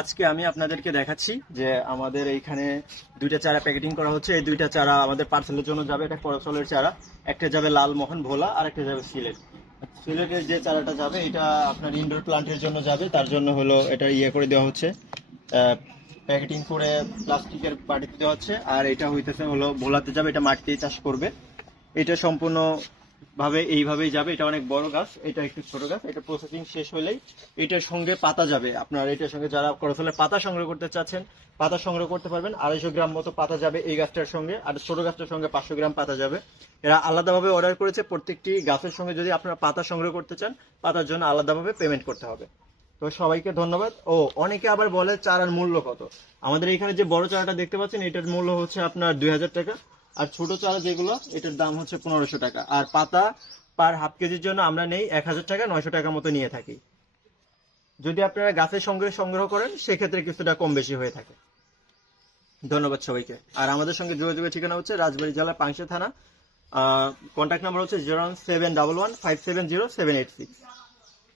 আজকে আমি আপনাদেরকে দেখাচ্ছি যে আমাদের এইখানে দুইটা চারা প্যাকেটিং করা হচ্ছে। এই দুইটা চারা আমাদের পার্সেলের জন্য যাবে। এটা করসলের চারা। একটা যাবে লালমোহন ভোলা আর একটা যাবে সিলেট। সিলেটের যে চারাটা যাবে, এটা আপনার ইনডোর প্লান্টের জন্য যাবে। তার জন্য হলো এটা ইয়ে করে দেওয়া হচ্ছে। প্যাকেটিং করে প্লাস্টিকের বাড়িতে দেওয়া হচ্ছে। আর এটা হইতেছে হলো ভোলাতে যাবে। এটা মাটিতে চাষ করবে। এটা সম্পূর্ণ ভাবে এইভাবেই যাবে। এটা অনেক বড় গাছ, এটা একটু ছোট গাছ, এটা প্রসেসিং শেষ হলেই এটার সঙ্গে পাতা যাবে। আপনার এটার সঙ্গে যারা করসলে পাতা সংগ্রহ করতে চাচ্ছেন, পাতা সংগ্রহ করতে পারবেন, আড়াইশো গ্রাম মতো পাতা যাবে এই গাছটার সঙ্গে, আর ছোট গাছটার সঙ্গে পাঁচশো গ্রাম পাতা যাবে। এরা আলাদাভাবে অর্ডার করেছে, প্রত্যেকটি গাছের সঙ্গে যদি আপনারা পাতা সংগ্রহ করতে চান, পাতার জন্য আলাদাভাবে পেমেন্ট করতে হবে। তো সবাইকে ধন্যবাদ। ও, অনেকে আবার বলে চারার মূল্য কত? আমাদের এখানে যে বড় চারাটা দেখতে পাচ্ছেন, এটার মূল্য হচ্ছে আপনার দুই হাজার টাকা। আর ছোট চারা যেগুলো, এটার দাম হচ্ছে পনেরোশো টাকা। আর পাতা পার হাফ কেজির জন্য আমরা নেই এক হাজার টাকা, নয়শো টাকা মতো নিয়ে থাকি। যদি আপনারা গাছের সঙ্গে সংগ্রহ করেন, সেক্ষেত্রে কিছুটা কম বেশি হয়ে থাকে। ধন্যবাদ সবাইকে। আর আমাদের সঙ্গে যোগাযোগের ঠিকানা হচ্ছে রাজবাড়ী জেলা পাংশা থানা। কন্ট্যাক্ট নাম্বার হচ্ছে zero seven double one five seven zero seven eight six